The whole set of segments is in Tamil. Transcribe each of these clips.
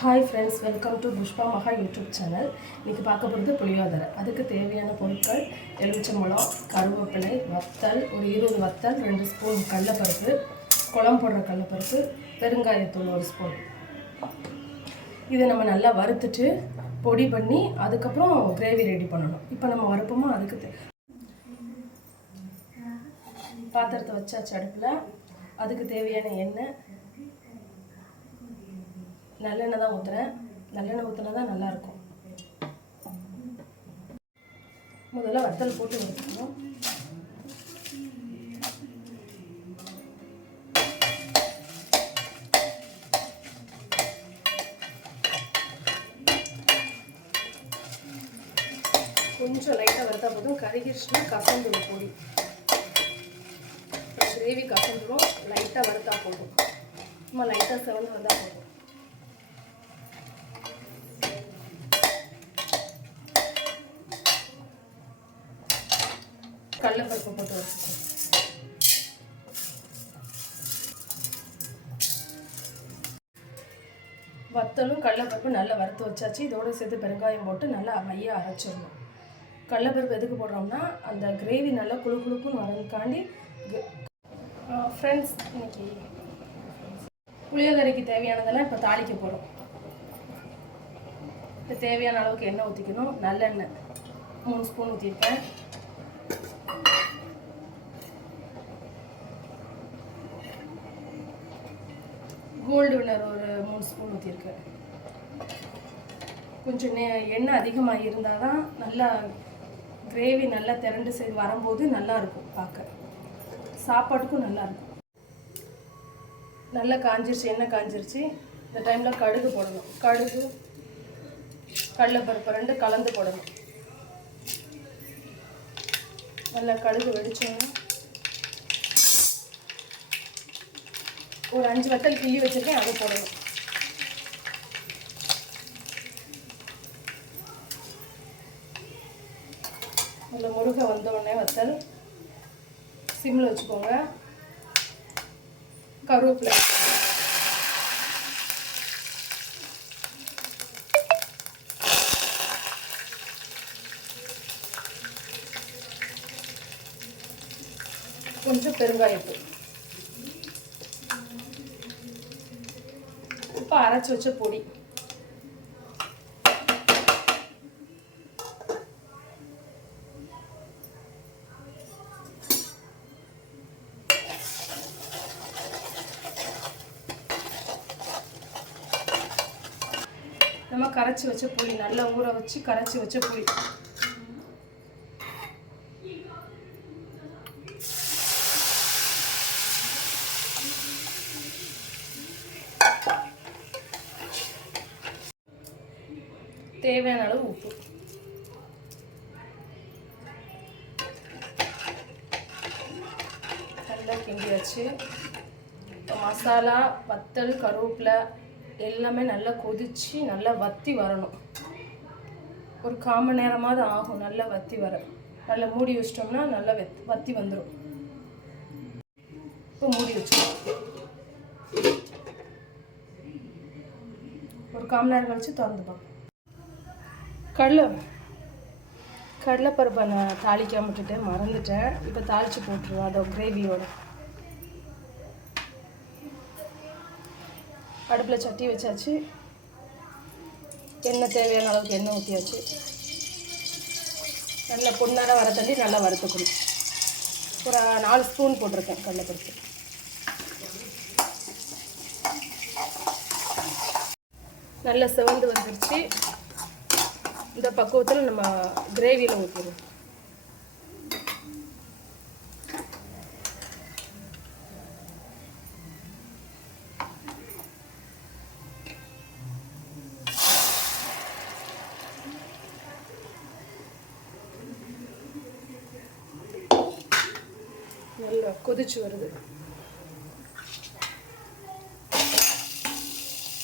Hi friends welcome to Pushpa Maha YouTube channel இன்றைக்கி பார்க்க போகிறது புளியோதரை. அதுக்கு தேவையான பொருட்கள் எலுமிச்சம்பழம் கருவேப்பிலை வத்தல் ஒரு இருபது வத்தல் ரெண்டு ஸ்பூன் கடலப்பருப்பு குழம்பு போடுற கடலப்பருப்பு பெருங்காயத்தூள் ஒரு ஸ்பூன். இதை நம்ம நல்லா வறுத்துட்டு பொடி பண்ணி அதுக்கப்புறம் கிரேவி ரெடி பண்ணணும். இப்போ நம்ம வறுப்போமா? அதுக்கு பாத்திரத்தை வச்சாச்சு அடுப்பில். அதுக்கு தேவையான எண்ணெய் நல்லெண்ணெய் தான் ஊற்றுறேன் நல்லெண்ணெய் ஊற்றினா தான் நல்லாயிருக்கும். முதல்ல வத்தல் போட்டு வச்சுக்கணும் கொஞ்சம் லைட்டாக வறுத்தா போதும். கருகிருச்சுன்னா கசந்துடும் பொடி. கிரேவி கசந்துடும் லைட்டாக வறுத்தா போதும். சும்மா லைட்டாக செவந்து வந்தால் போதும். கடலப்பருப்பு போட்டு வச்சுக்கோங்க வத்தலும் கடலப்பருப்பு நல்லா வறுத்து வச்சாச்சு. இதோட சேர்த்து பெருங்காயம் போட்டு நல்லா மைய அரைச்சிடணும். கடலப்பருப்பு எதுக்கு போடுறோம்னா அந்த கிரேவி நல்லா குழு குழுப்புன்னு வரதுக்காண்டி ஃப்ரெண்ட்ஸ் இன்னைக்கு புளியோதரைக்கு தேவையானதெல்லாம் இப்போ தாளிக்க போகிறோம் இப்போ தேவையான அளவுக்கு எண்ணெய் ஊற்றிக்கணும் நல்லெண்ணெய் மூணு ஸ்பூன் ஊற்றிருக்கேன் கோல்டு வினர் ஒரு மூணு ஸ்பூன் ஊற்றிருக்கேன் கொஞ்சம் நே எண்ணெய் அதிகமாக இருந்தால் தான் நல்லா கிரேவி நல்லா திரண்டு செய்து வரும்போது நல்லாயிருக்கும் பார்க்க. சாப்பாட்டுக்கும் நல்லாயிருக்கும். நல்லா காஞ்சிருச்சு எண்ணெய் காஞ்சிருச்சு. இந்த டைமில் கடுகு போடணும். கடுகு கடலைப்பருப்பு ரெண்டு கலந்து போடணும். நல்லா கடுகு வெடிச்சோன்னா ஒரு அஞ்சு வத்தல் கிள்ளி வச்சுருக்கேன் அதை போடணும். அதில் முருகை வந்தோடனே வத்தல். சிம்மில் வச்சுக்கோங்க. கருவேப்பிலை. கொஞ்சம் பெருங்காயத்தூள். இப்போ அரைச்சி வச்ச பொடி. நம்ம கரைச்சி வச்ச புளி நல்லா ஊற வச்சு கரைச்சி வச்ச புளி தேவையான அளவு உப்பு. நல்லா கிண்டி வச்சு இப்போ மசாலா வத்தல் கருவேப்பிலை எல்லாமே நல்லா கொதிச்சு நல்லா வத்தி வரணும். ஒரு கால் மணி நேரமாவது ஆகும் நல்லா வத்தி வர. நல்லா மூடி வச்சிட்டோம்னா நல்லா வெத் வத்தி வந்துடும் இப்போ மூடி வச்சிடும் ஒரு கால் மணி நேரம் கழிச்சு திறந்து பார்ப்போம். கடலை கடலைப்பருப்பை நான் தாளிக்காம விட்டுட்டு மறந்துட்டேன். இப்போ தாளித்து போட்டுருவோம். அதோ கிரேவியோட அடுப்பில் சட்டி வச்சாச்சு. எண்ணெய் தேவையான அளவுக்கு எண்ணெய் ஊற்றியாச்சு நல்ல பொண்ணார வர தள்ளி நல்லா வறுத்துக்கணும். ஒரு நாலு ஸ்பூன் போட்டிருக்கேன் கடலைப்பருப்பு நல்லா சிவந்து வந்துருச்சு. இந்த பக்குவத்தில் நம்ம கிரேவியில் ஊற்றிடுவோம் நல்லா கொதிச்சு வருது.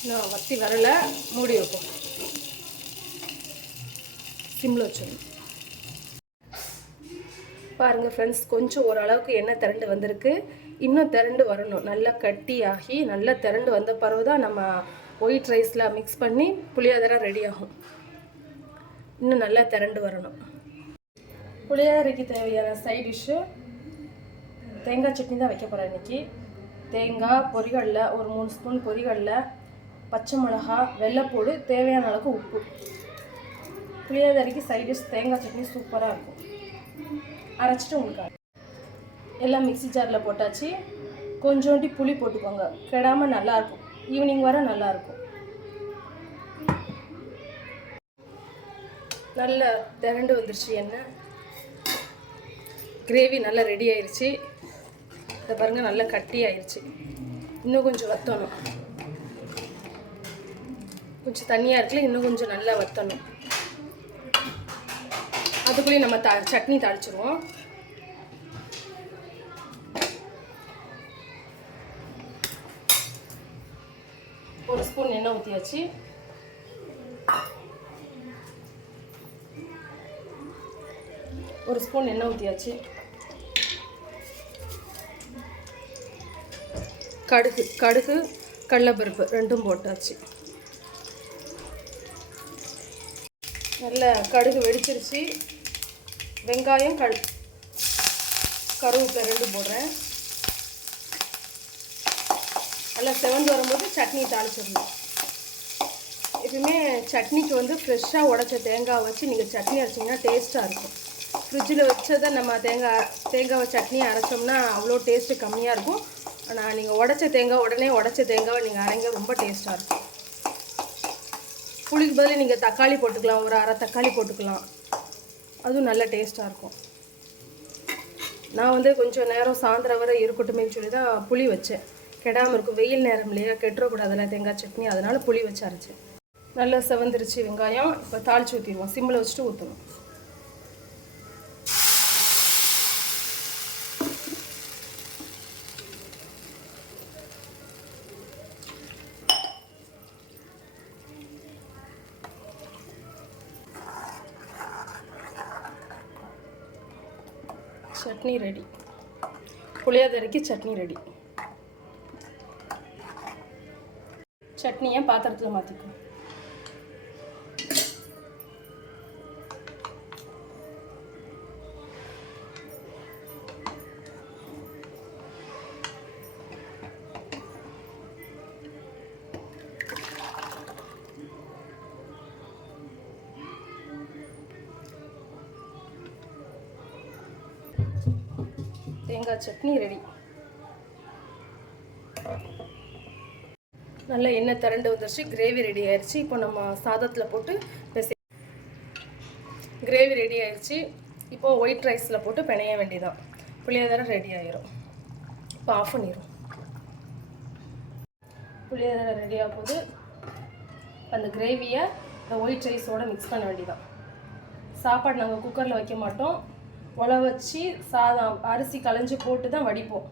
நான் வத்தி வரலை மூடி வைப்போம். சிம்மில் வச்சிடணும் பாருங்கள் ஃப்ரெண்ட்ஸ் கொஞ்சம் ஓரளவுக்கு எண்ணெய் திரண்டு வந்திருக்கு. இன்னும் திரண்டு வரணும். நல்லா கட்டியாகி நல்லா திரண்டு வந்த பிறகு தான் நம்ம ஒயிட் ரைஸில் மிக்ஸ் பண்ணி புளியோதரை ரெடி ஆகும். இன்னும் நல்லா திரண்டு வரணும். புளியோதரைக்கு தேவையான சைட் டிஷ்ஷு தேங்காய் சட்னி தான் வைக்க போகிறேன் இன்றைக்கி தேங்காய் பொரிகடல ஒரு மூணு ஸ்பூன் பொரிகடல பச்சை மிளகா வெள்ளைப்பூடு தேவையான அளவுக்கு உப்பு. புளியோதரைக்கு சைட் டிஷ் தேங்காய் சட்னி சூப்பராக இருக்கும். அரைச்சிட்டு உங்களுக்கு எல்லாம் மிக்ஸி ஜாரில் போட்டாச்சு. கொஞ்சோண்டி புளி போட்டுக்கோங்க. கெடாமல் நல்லாயிருக்கும் ஈவினிங் வர நல்லாயிருக்கும் நல்லா திரண்டு வந்துருச்சு எண்ணெய். கிரேவி நல்லா ரெடி ஆயிடுச்சு இதை பாருங்கள் நல்லா கட்டி ஆயிடுச்சு இன்னும் கொஞ்சம் வற்றணும் கொஞ்சம் தண்ணியாக இருக்குல்ல இன்னும் கொஞ்சம் நல்லா வற்றணும் அதுக்குள்ளேயும் நம்ம த சட்னி தாளிச்சிருவோம் ஒரு ஸ்பூன் எண்ணெய் ஊற்றியாச்சு ஒரு ஸ்பூன் எண்ணெய் ஊற்றியாச்சு கடுகு கடுகு கடலப்பருப்பு ரெண்டும் போட்டாச்சு. நல்ல கடுகு வெடிச்சிருச்சு. வெங்காயம் கடு கருவேப்பிலை ரெண்டு போடுறேன். நல்லா செவந்து வரும்போது சட்னி தாளிச்சிடணும். எப்பயுமே சட்னிக்கு வந்து ஃப்ரெஷ்ஷாக உடச்ச தேங்காய் வச்சு நீங்கள் சட்னி அரைச்சிங்கன்னா டேஸ்ட்டாக இருக்கும். ஃப்ரிட்ஜில் வச்சதை நம்ம தேங்காய் தேங்காவை சட்னி அரைச்சோம்னா அவ்வளோ டேஸ்ட்டு கம்மியாக இருக்கும். ஆனால் நீங்கள் உடச்ச தேங்காய் உடனே உடச்ச தேங்காவை நீங்கள் அரைங்க ரொம்ப டேஸ்ட்டாக இருக்கும். புளிக்கு பதில் நீங்கள் தக்காளி போட்டுக்கலாம். ஒரு அரை தக்காளி போட்டுக்கலாம். அதுவும் நல்ல டேஸ்ட்டாக இருக்கும். நான் வந்து கொஞ்சம் நேரம் சாயந்தரம் வரை இருக்கட்டுமே சொல்லி தான் புளி வச்சேன். கெடாமல் இருக்கும். வெயில் நேரம் இல்லையா? கெட்டுறக்கூடாதுல தேங்காய் சட்னி. அதனால் புளி வச்சு அரைச்சேன். நல்லா செவந்துருச்சு வெங்காயம். இப்போ தாளிச்சு ஊற்றிடுவோம் சிம்மில் வச்சுட்டு ஊற்றணும் சட்னி ரெடி. புளியோதரைக்கு சட்னி ரெடி. சட்னியை பாத்திரத்தில் மாற்றிக்கணும் தேங்காய் சட்னி ரெடி. நல்ல எண்ணெய் திரண்டு வந்துருச்சு கிரேவி ரெடி ஆயிடுச்சு இப்போ நம்ம சாதத்தில் போட்டு பெசை கிரேவி ரெடி ஆயிடுச்சு இப்போ ஒயிட் ரைஸில் போட்டு பிணைய வேண்டியதான் புளியோதரை ரெடி ஆயிரும். இப்போ ஆஃப் பண்ணிடும் புளியோதரை ரெடி ஆகும்போது அந்த கிரேவியை இந்த ஒயிட் ரைஸோட மிக்ஸ் பண்ண வேண்டியதான் சாப்பாடு நாங்கள் குக்கரில் வைக்க மாட்டோம். உழ வச்சு சாதம் அரிசி களைஞ்சு போட்டு தான் வடிப்போம்.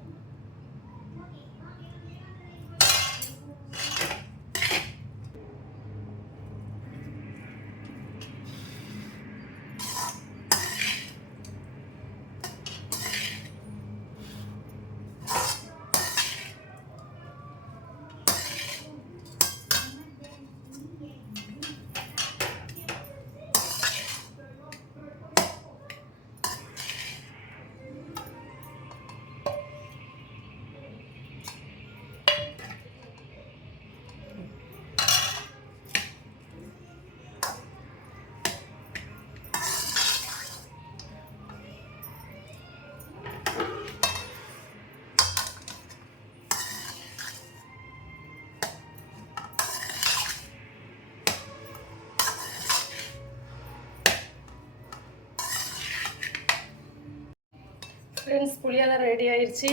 ஃப்ரெண்ட்ஸ் புளியோதரை ரெடி ஆயிடுச்சு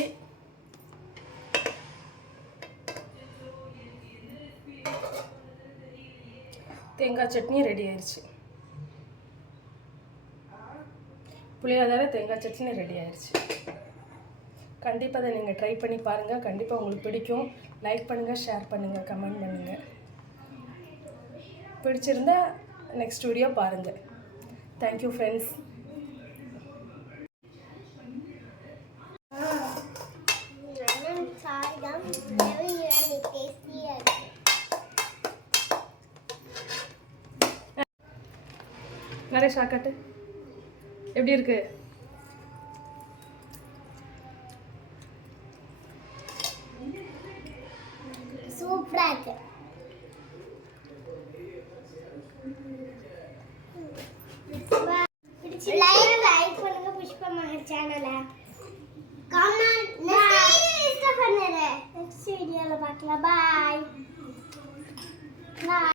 தேங்காய் சட்னி ரெடி ஆயிடுச்சு புளியோதரை தேங்காய் சட்னி ரெடி ஆயிடுச்சு கண்டிப்பாக அதை நீங்கள் ட்ரை பண்ணி பாருங்கள் கண்டிப்பாக உங்களுக்கு பிடிக்கும். லைக் பண்ணுங்கள் ஷேர் பண்ணுங்கள் கமெண்ட் பண்ணுங்கள் பிடிச்சிருந்தா நெக்ஸ்ட் வீடியோ பாருங்கள் தேங்க்யூ ஃப்ரெண்ட்ஸ் நரேஷ் ஆக்காட்டு எப்படி இருக்கு? சூப்பராக இருக்கு.